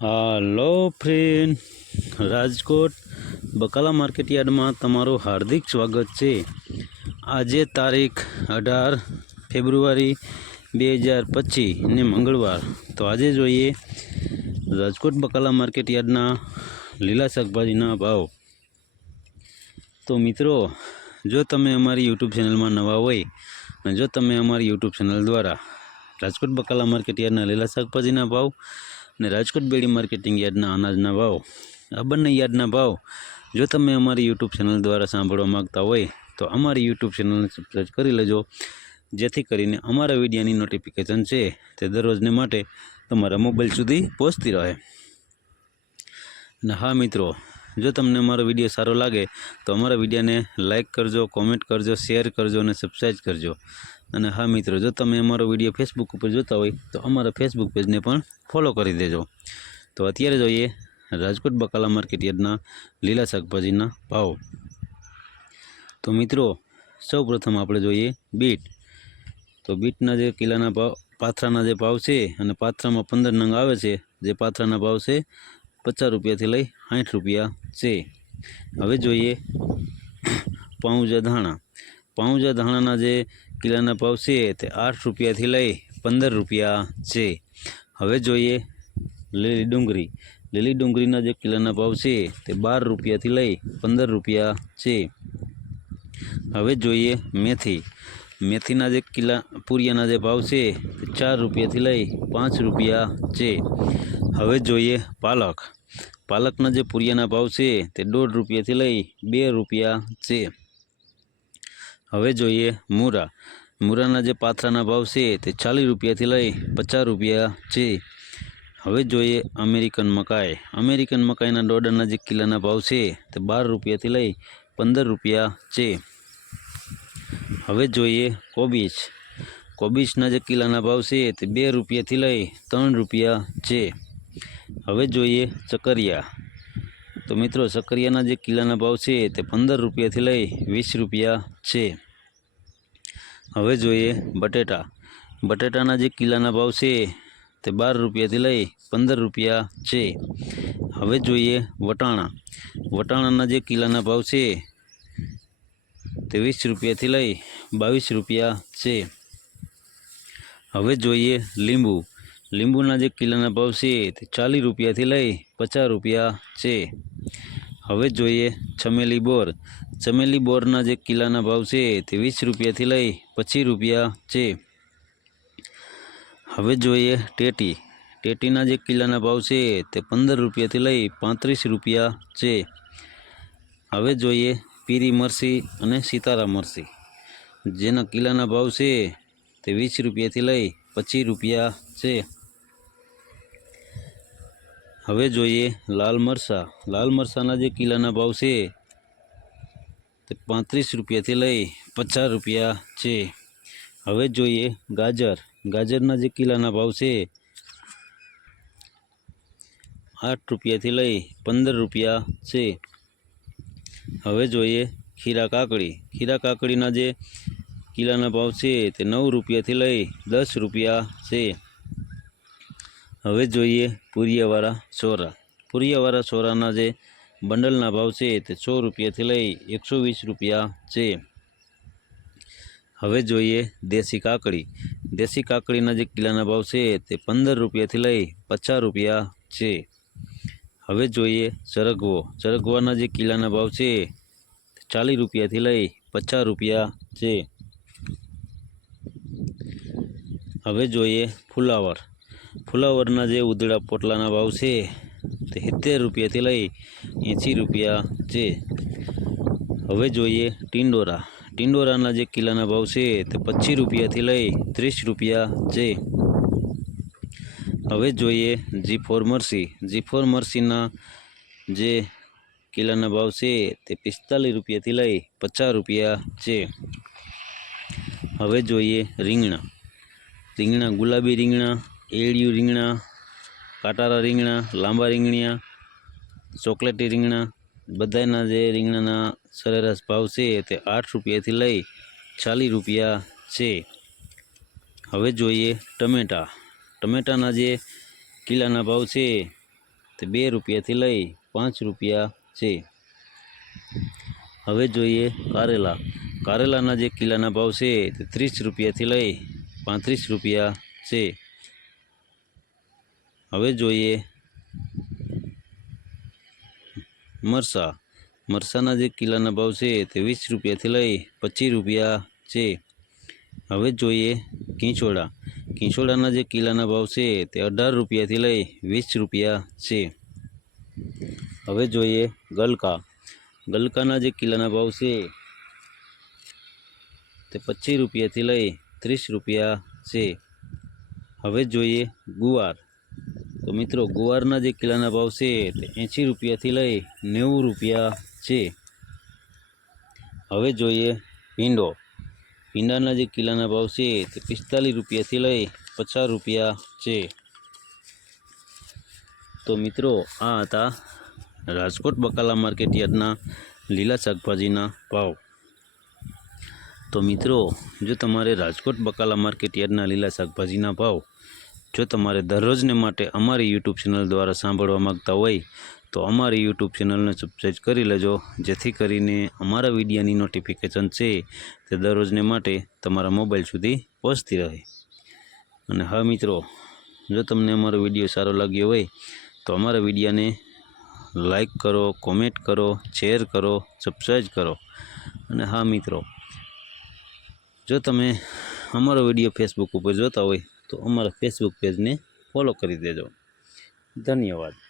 હાલો friend, Rajkot બકાલા market યાર્ડમાં તમારું હાર્દિક સ્વાગત છે। આજે તારીખ 18 ફેબ્રુઆરી 2025 ને મંગળવાર। તો આજે જોઈએ રાજકોટ બકાલા માર્કેટ યાર્ડના લીલા શાકભાજીના ભાવ। તો મિત્રો, જો તમે અમારી યુટ્યુબ ચેનલમાં નવા હોય અને જો તમે અમારી યુટ્યુબ ચેનલ દ્વારા રાજકોટ બકાલા માર્કેટ યાર્ડના લીલા શાકભાજીના ભાવ ને રાજકોટ બેડી માર્કેટિંગ યાર્ડના અનાજના ભાવ, આ બંને યાર્ડના ભાવ જો તમે અમારી યુટ્યુબ ચેનલ દ્વારા સાંભળવા માગતા હોય તો અમારી યુટ્યુબ ચેનલને સબસ્ક્રાઈબ કરી લેજો, જેથી કરીને અમારા વિડીયોની નોટિફિકેશન છે તે દરરોજને માટે તમારા મોબાઈલ સુધી પહોંચતી રહે। અને હા મિત્રો, જો તમને અમારો વિડીયો સારો લાગે તો અમારા વિડીયોને લાઇક કરજો, કોમેન્ટ કરજો, શેર કરજો અને સબસ્ક્રાઈબ કરજો। અને હા મિત્રો, જો તમે અમારો વિડીયો ફેસબુક ઉપર જોતા હોય તો અમારા ફેસબુક પેજને પણ ફોલો કરી દેજો। તો અત્યારે જોઈએ રાજકોટ બકાલા માર્કેટ યાર્ડના લીલા શાકભાજીના ભાવ। તો મિત્રો, સૌ પ્રથમ આપણે જોઈએ બીટ। તો બીટના જે કિલ્લાના ભાવ, પાથરાના જે ભાવ છે, અને પાથરામાં 15 નંગ આવે છે, જે પાથરાના ભાવ છે 50 રૂપિયાથી લઈ 60 રૂપિયા છે। હવે જોઈએ પાઉંજા ધાણા। પાઉંજા ધાણાના જે કિલ્લાના ભાવ છે તે 8 રૂપિયાથી લઈ 15 રૂપિયા છે। હવે જોઈએ લીલી ડુંગળી। લીલી ડુંગળીના જે કિલ્લાના ભાવ છે તે 12 રૂપિયાથી લઈ 15 રૂપિયા છે। હવે જોઈએ મેથી। મેથીના જે કિલ્લા પૂરિયાના જે ભાવ છે તે 4 રૂપિયાથી લઈ 5 રૂપિયા છે। હવે જોઈએ પાલક। પાલકના જે પૂરિયાના ભાવ છે તે 1.5 રૂપિયાથી લઈ 2 રૂપિયા છે। હવે જોઈએ મૂરા। મૂરાના જે પાથરાના ભાવ છે તે 40 રૂપિયાથી લઈ 50 રૂપિયા છે। હવે જોઈએ અમેરિકન મકાઈ। અમેરિકન મકાઈના ડોડાના જે કિલ્લાના ભાવ છે તે 12 રૂપિયાથી લઈ 15 રૂપિયા છે। હવે જોઈએ કોબીજ। કોબીજના જે કિલ્લાના ભાવ છે તે 2 રૂપિયાથી લઈ 3 રૂપિયા છે। હવે જોઈએ ચકરિયા। તો મિત્રો, ચકરિયાના જે કિલ્લાના ભાવ છે તે 15 રૂપિયાથી લઈ 20 રૂપિયા છે। હવે જોઈએ બટેટા। બટેટાના જે કિલ્લાના ભાવ છે તે 12 રૂપિયાથી લઈ 15 રૂપિયા છે। હવે જોઈએ વટાણા। વટાણાના જે કિલ્લાના ભાવ છે તે 20 રૂપિયાથી લઈ 22 રૂપિયા છે। હવે જોઈએ લીંબુ। લીંબુના જે કિલ્લાના ભાવ છે તે 40 રૂપિયાથી લઈ 50 રૂપિયા છે। હવે જોઈએ ચમેલી બોર। ચમેલી બોરના જે કિલ્લાના ભાવ છે તે 20 રૂપિયાથી લઈ 25 રૂપિયા છે। હવે જોઈએ ટેટી। ટેટીના જે કિલ્લાના ભાવ છે તે 15 રૂપિયાથી લઈ 35 રૂપિયા છે। હવે જોઈએ પીરી મરસી અને સિતારા મરસી, જેના કિલ્લાના ભાવ છે તે 20 રૂપિયાથી લઈ 25 રૂપિયા છે। હવે જોઈએ લાલ મરચાં। લાલ મરચાંના જે કિલ્લાના ભાવ છે તે 35 રૂપિયાથી લઈ 50 રૂપિયા છે। હવે જોઈએ ગાજર। ગાજરના જે કિલ્લાના ભાવ છે 8 રૂપિયાથી લઈ 15 રૂપિયા છે। હવે જોઈએ ખીરા કાકડી। ખીરા કાકડીના જે કિલ્લાના ભાવ છે તે 9 રૂપિયાથી લઈ 10 રૂપિયા છે। હવે જોઈએ પૂરિયાવાળા ચોરા। પૂરિયાવાળા ચોરાના જે બંડલના ભાવ છે તે 100 રૂપિયાથી લઈ 120 રૂપિયા છે। હવે જોઈએ દેશી કાકડી। દેશી કાકડીના જે કિલ્લાના ભાવ છે તે 15 રૂપિયાથી લઈ 50 રૂપિયા છે। હવે જોઈએ સરગવો। સરગવાના જે કિલ્લાના ભાવ છે તે 40 રૂપિયાથી લઈ 50 રૂપિયા છે। હવે જોઈએ ફુલાવર। ફુલાવરના જે ઉધડા પોટલાના ભાવ છે તે 70 રૂપિયાથી લઈ 80 રૂપિયા છે। હવે જોઈએ ટિંડોરા। ટિંડોરાના જે કિલ્લાના ભાવ છે તે 25 રૂપિયાથી લઈ 30 રૂપિયા છે। હવે જોઈએ G4 મરસી। G4 મરસીના જે કિલ્લાના ભાવ છે તે 45 રૂપિયાથી લઈ 50 રૂપિયા છે। હવે જોઈએ રીંગણા। રીંગણા ગુલાબી રીંગણા, એળિયું રીંગણા, કાટારા રીંગણા, લાંબા રીંગણિયા, ચોકલેટી રીંગણા, બધાના જે રીંગણાના સરેરાશ ભાવ છે તે 8 રૂપિયાથી લઈ 40 રૂપિયા છે। હવે જોઈએ ટમેટા। ટમેટાના જે કિલ્લાના ભાવ છે તે 2 રૂપિયાથી લઈ 5 રૂપિયા છે. હવે જોઈએ કારેલા. કારેલાના જે કિલ્લાના ભાવ છે તે 30 રૂપિયાથી લઈ 35 રૂપિયા છે. હવે જોઈએ મરચાં. મરચાંના જે કિલ્લાના ભાવ છે તે 20 રૂપિયાથી લઈ 25 રૂપિયા છે. હવે જોઈએ કીંચોડા. કીંચોડાના જે કિલ્લાના ભાવ છે તે 18 રૂપિયાથી લઈ 20 રૂપિયા છે. હવે જોઈએ ગલકા. ગલકાના જે કિલ્લાના ભાવ છે તે 25 રૂપિયાથી લઈ 30 રૂપિયા છે. હવે જોઈએ ગુવાર. તો મિત્રો ગુવારના જે કિલ્લાના ભાવ છે તે 80 રૂપિયાથી લઈ 90 રૂપિયા છે. હવે જોઈએ ભીંડો. ભીંડાના જે કિલ્લાના ભાવ છે તે 45 રૂપિયાથી લઈ 50 રૂપિયા છે. તો મિત્રો આ હતા રાજકોટ બકાલા માર્કેટ યાર્ડના લીલા શાકભાજીના ભાવ. તો મિત્રો જો તમારે રાજકોટ બકાલા માર્કેટ યાર્ડના લીલા શાકભાજીના ભાવ જો તમારે દરરોજને માટે અમારી યુટ્યુબ ચેનલ દ્વારા સાંભળવા માગતા હોય તો અમારી યુટ્યુબ ચેનલને સબસ્ક્રાઈબ કરી લેજો, જેથી કરીને અમારા વિડીયોની નોટિફિકેશન છે તે દરરોજને માટે તમારા મોબાઈલ સુધી પહોંચતી રહે. અને હા મિત્રો, જો તમને અમારો વિડીયો સારો લાગ્યો હોય તો અમારા વિડીયોને લાઈક કરો, કોમેન્ટ કરો, શેર કરો, સબસ્ક્રાઈબ કરો. અને હા મિત્રો, જો તમે અમારો વિડીયો ફેસબુક ઉપર જોતા હોય તો અમારા ફેસબુક પેજને ફોલો કરી દેજો. ધન્યવાદ.